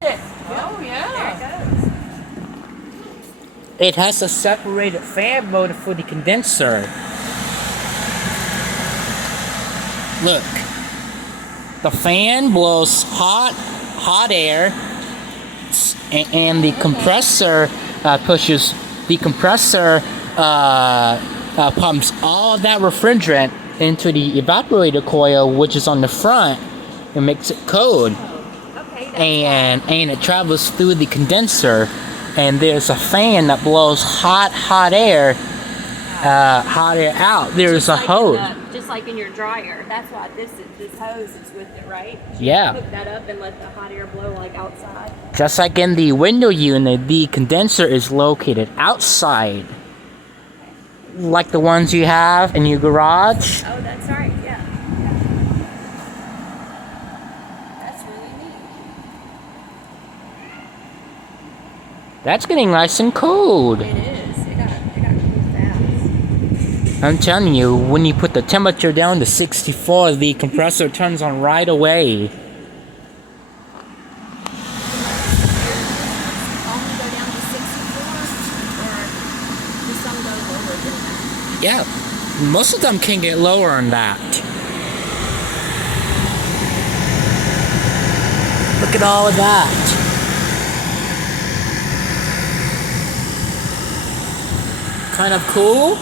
Oh, yeah. There it goes. It has a separated fan motor for the condenser. Look. The fan blows hot air, and the compressor pushes. The compressor pumps all that refrigerant into the evaporator coil, which is on the front, and makes it cold. Okay. And it travels through the condenser, and there's a fan that blows hot air out. There's a hose. Just like in your dryer. That's why this hose is with it, right? Yeah. Hook that up and let the hot air blow like outside. Just like in the window unit, the condenser is located outside. Like the ones you have in your garage. Oh, that's right. Yeah. That's really neat. That's getting nice and cold. It is. It got cool fast. I'm telling you, when you put the temperature down to 64, the compressor turns on right away. Yeah, most of them can get lower than that. Look at all of that. Kind of cool.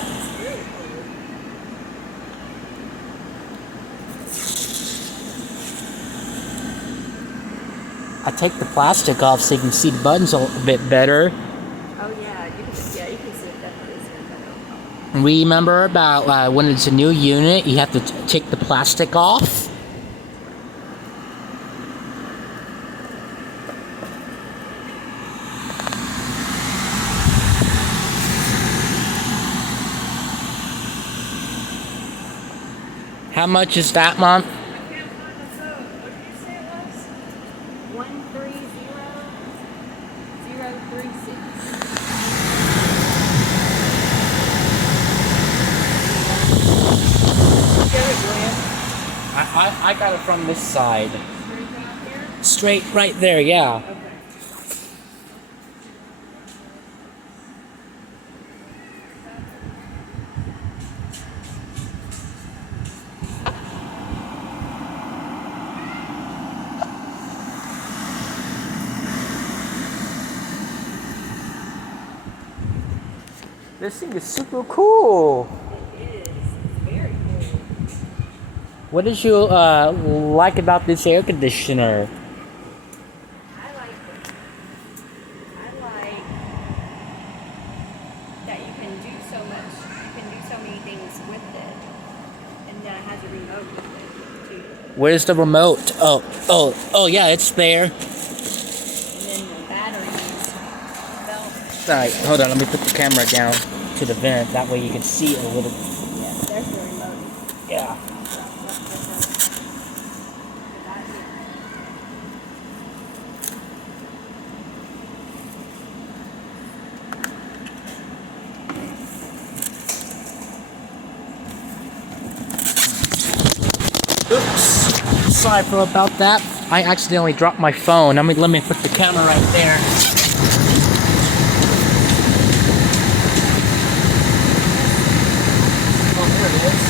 I take the plastic off so you can see the buttons a little bit better. Oh yeah, you can see it definitely better. Remember about when it's a new unit, you have to take the plastic off? How much is that, Mom? I can't find the code. What did you say it was? 130036. I got it from this side. Straight down here? Straight right there, yeah. Okay. This thing is super cool. It is. It's very cool. What did you like about this air conditioner? I like it. I like that you can do so much. You can do so many things with it. And then it has a remote with it too. Where's the remote? Oh yeah, it's there. And then the batteries belt. Alright, hold on, let me put the camera down to the vent. That way you can see it a little. Yeah, there's the remote. Yeah. Oops. Sorry for about that. I accidentally dropped my phone. Let me put the camera right there. Oh, there it is.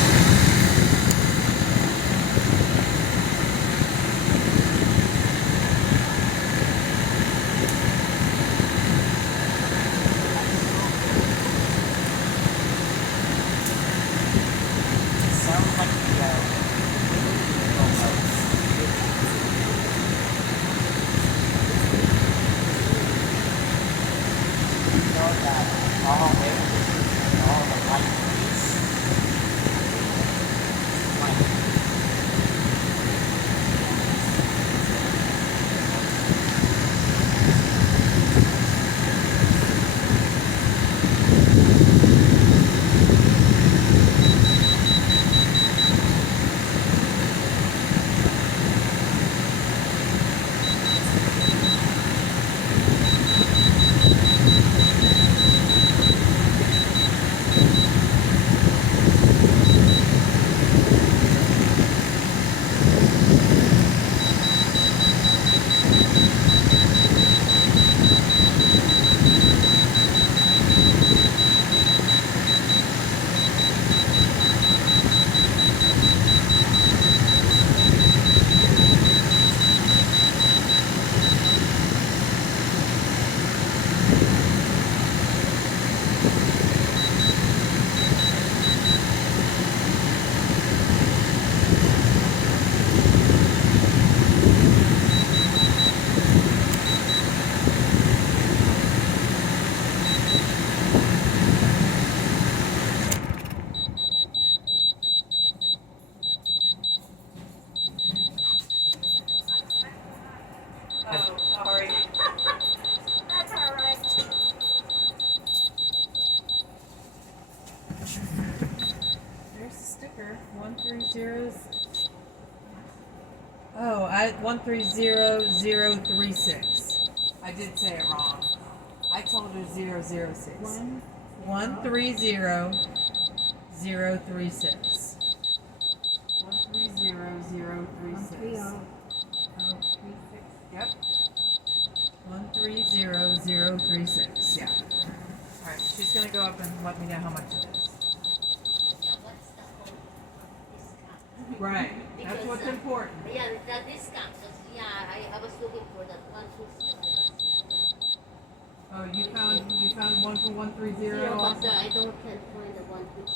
Sounds like the 130-036. I did say it wrong. I told her 006. 130-036. 130-036. Yep. 130-036. Yeah. All right. She's gonna go up and let me know how much it is. Right. That's what's important. Yeah, the discount. Yeah, I was looking for that one. Oh, you found one for 130. Zero, but I don't can't find the one which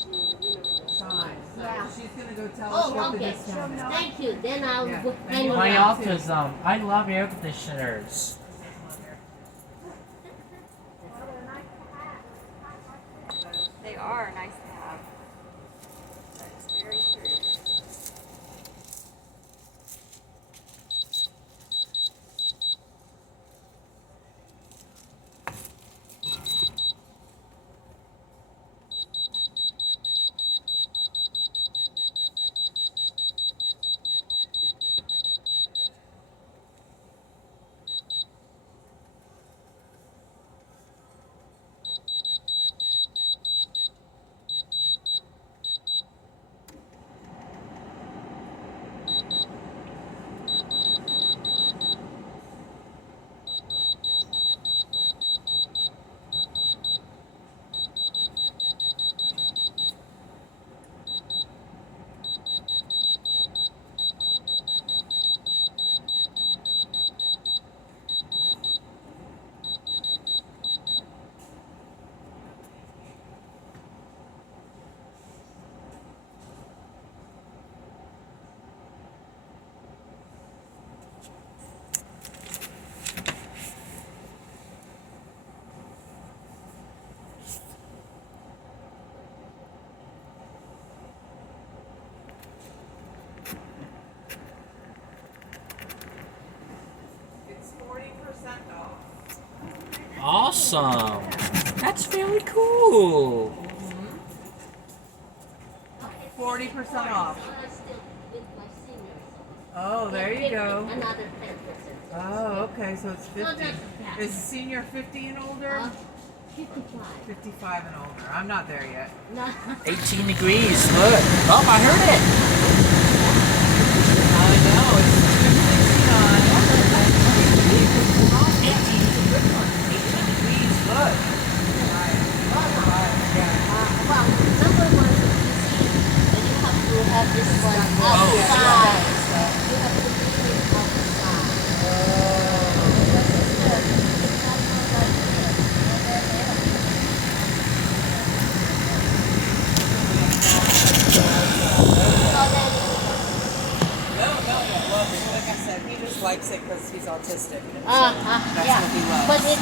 Sign. Yeah. She's gonna go tell us Oh, what the okay. discount is. Thank you. Then I'll Yeah. book And you my My want- autism. I love air conditioners. They are nice to have. That's very true. It's 40% off. Awesome. That's very cool. 40% off. I still with my seniors. Oh, there you go. Another 10%. Oh, okay. So it's 50. that's- Is senior 50 and older? 55. 55 and older. I'm not there yet. No. 18 degrees. Look. Oh, I heard it. I know. It's 269. 18 is a good one. 18 degrees. Look. Well, number one, you see, you have to have this one outside. You have to bring it outside. No. Well, like I said, he just likes it because he's autistic. That's Yeah. what he loves. But it's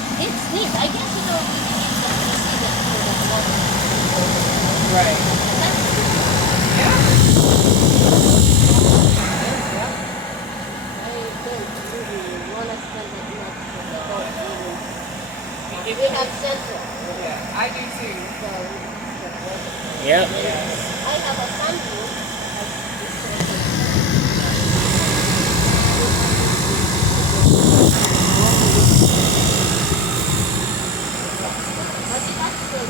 neat. I guess you know, you see that for the water. Right. Yeah. I don't really want to spend that much for the whole evening. We have central. Yeah, I do too. So Yep. I have a sunroof. But that's good.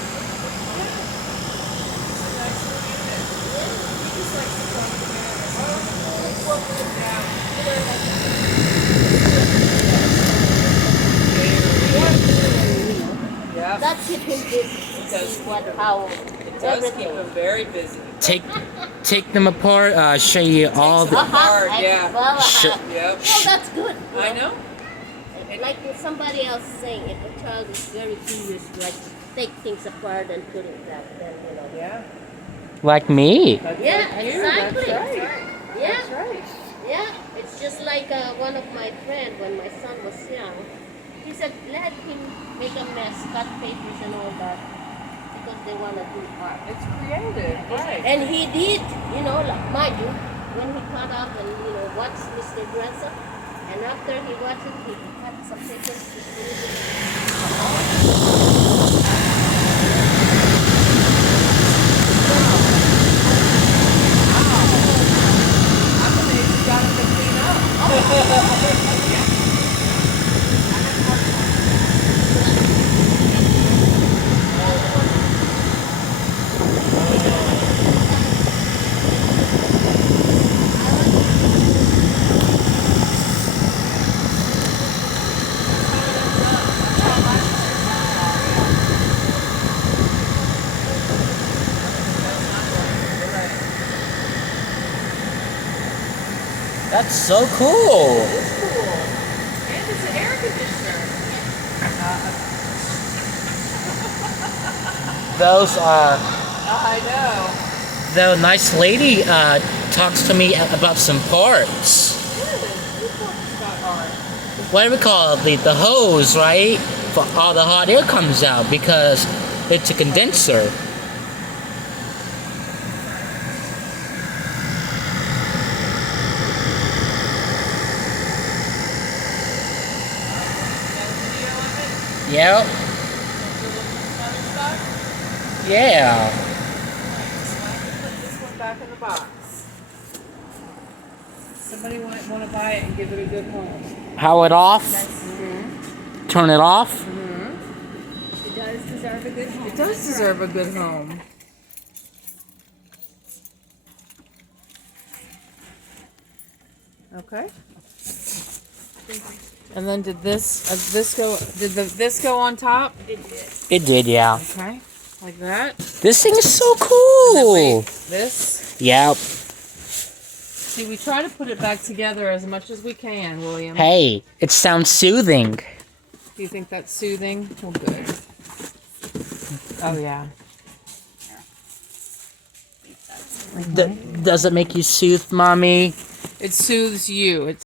Yeah. That's keeping busy. does See keep what him- how It does keep him very busy. Take them apart. Show you all the. Hard, yeah. Well, Sure. Yep. well, that's good. I know. Like somebody else saying, if a child is very curious, like take things apart and put it back, then you know. Yeah. Like me. That's Yeah, like you, exactly. That's right. Yeah, That's right. yeah. It's just like one of my friends when my son was young. He said, let him make a mess, cut papers and all that, because they want to do art. It's creative, right? And he did, you know, like, mind you, when he cut up and, you know, watched Mr. Grandson, and after he watched it, he cut some papers to put it in. I'm amazed you got him to clean up. That's so cool. It's cool. And it's an air conditioner. Those are. I know. The nice lady talks to me about some parts. What do we call it? The hose, right? For all the hot air comes out because it's a condenser. Yep. Yeah. Put this one back in the box. Somebody might want to buy it and give it a good home. Power it off. Turn it off. It does deserve a good home. It does deserve a good home. Okay. And then did this go on top? It did. It did, yeah. Okay. Like that. This thing is so And then cool. wait, this. Yep. See, we try to put it back together as much as we can, William. Hey, it sounds soothing. Do you think that's soothing? Well, good. Oh, yeah. Does it make you soothe, mommy? It soothes you. It